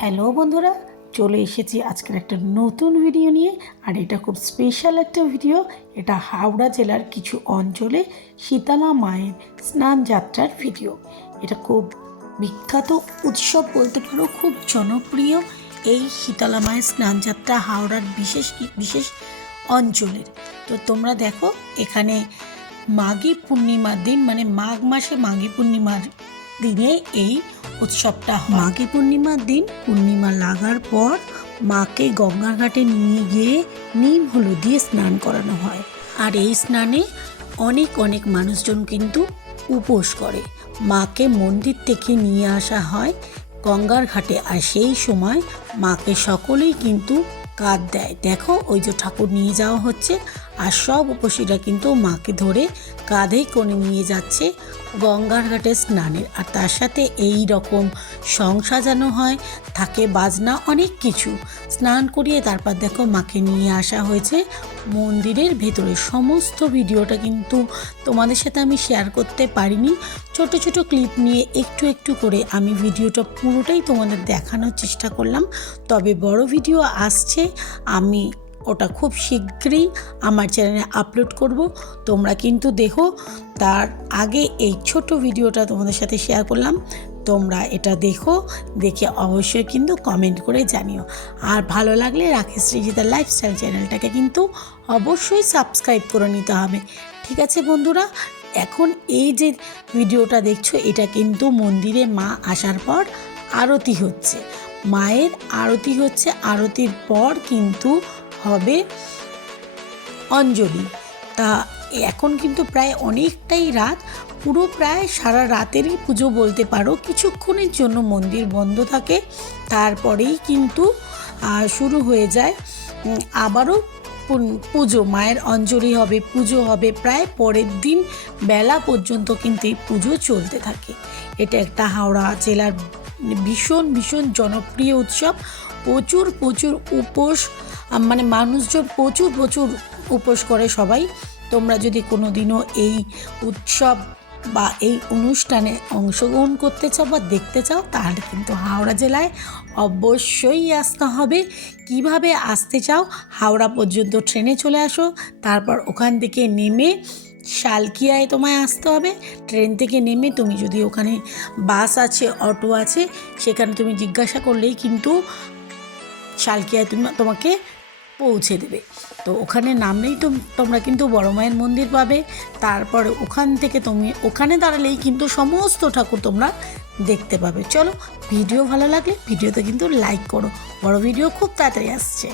Hello বন্ধুরা, চলে এসেছি আজকের একটা নতুন ভিডিও নিয়ে, আর এটা খুব স্পেশাল একটা ভিডিও এটা হাওড়া জেলার কিছু অঞ্চলে শীতলা মায়ের স্নান যাত্রার ভিডিও এটা খুব বিখ্যাত উৎসব বলতে পারো, খুব জনপ্রিয় এই শীতলা মায়ের স্নান যাত্রা হাওড়ার বিশেষ বিশেষ অঞ্চলের। তো তোমরা দেখো, এখানে মাঘী পূর্ণিমার দিন মানে মাঘ মাসে মাঘী পূর্ণিমার দিনে এই উৎসবটা মাঘী পূর্ণিমার দিন পূর্ণিমা লাগার পর মাকে গঙ্গার ঘাটে নিয়ে গিয়ে নিম হলুদ দিয়ে স্নান করানো হয়। আর এই স্নানে অনেক অনেক মানুষজন কিন্তু উপোস করে। মাকে মন্দির থেকে নিয়ে আসা হয় গঙ্গার ঘাটে আর সেই সময় মাকে সকলেই কিন্তু কাঁধ দেয়। দেখো, ওই যে ঠাকুর নিয়ে যাওয়া হচ্ছে আর সব উপসীরা কিন্তু মাকে ধরে কাঁধেই করে নিয়ে যাচ্ছে গঙ্গার ঘাটে স্নানের। আর তার সাথে এই রকম সং সাজানো হয়, থাকে বাজনা, অনেক কিছু। স্নান করিয়ে তারপর দেখো মাকে নিয়ে আসা হয়েছে মন্দিরের ভেতরে। সমস্ত ভিডিওটা কিন্তু তোমাদের সাথে আমি শেয়ার করতে পারিনি। ছোট ছোট ক্লিপ নিয়ে একটু একটু করে আমি ভিডিওটা পুরোটাই তোমাদের দেখানোর চেষ্টা করলাম। তবে বড় ভিডিও আসছে, আমি ওটা খুব শীঘ্রই আমার চ্যানেলে আপলোড করব। তোমরা কিন্তু দেখো, তার আগে এই ছোট ভিডিওটা তোমাদের সাথে শেয়ার করলাম। তোমরা এটা দেখো, দেখে অবশ্যই কিন্তু কমেন্ট করে জানিও। আর ভালো লাগলে রাকেশ সৃজিতার লাইফস্টাইল চ্যানেলটাকে কিন্তু অবশ্যই সাবস্ক্রাইব করে নিতে হবে। ঠিক আছে বন্ধুরা, এখন এই যে ভিডিওটা দেখছ, এটা কিন্তু মন্দিরে মা আসার পর আরতি হচ্ছে। মায়ের আরতি হচ্ছে, আরতির পর কিন্তু হবে অঞ্জলি। তা এখন কিন্তু প্রায় অনেকটাই রাত। পুরো প্রায় সারা রাতেরই পুজো বলতে পারো। কিছুক্ষণের জন্য মন্দির বন্ধ থাকে। তারপরেই কিন্তু শুরু হয়ে যায়। আবারও পুজো। মায়ের অঞ্জলি হবে, পুজো হবে। প্রায় পরের দিন বেলা পর্যন্ত কিন্তু এই পুজো চলতে থাকে। এটা একটা হাওড়া জেলার ভীষণ ভীষণ জনপ্রিয় উৎসব। প্রচুর প্রচুর উপোস মানে মানুষজন প্রচুর প্রচুর উপোস করে সবাই। তোমরা যদি কোনো দিনও এই উৎসব বা এই অনুষ্ঠানে অংশগ্রহণ করতে চাও বা দেখতে চাও, তাহলে কিন্তু হাওড়া জেলায় অবশ্যই আসতে হবে। কীভাবে আসতে চাও, হাওড়া পর্যন্ত ট্রেনে চলে আসো, তারপর ওখান থেকে নেমে শালকিয়ায় তোমায় আসতে হবে। ট্রেন থেকে নেমে তুমি যদি ওখানে বাস আছে, অটো আছে, সেখানে তুমি জিজ্ঞাসা করলেই কিন্তু শালকিয়ায় তুমি, তোমাকে পৌঁছে দেবে। তো ওখানে নামলেই তো তোমরা কিন্তু বড় মায়ের মন্দির পাবে। তারপরে ওখান থেকে তুমি, ওখানে দাঁড়ালেই কিন্তু সমস্ত ঠাকুর তোমরা দেখতে পাবে। চলো, ভিডিও ভালো লাগলে ভিডিওতে কিন্তু লাইক করো। বড় ভিডিও খুব তাড়াতাড়ি আসছে।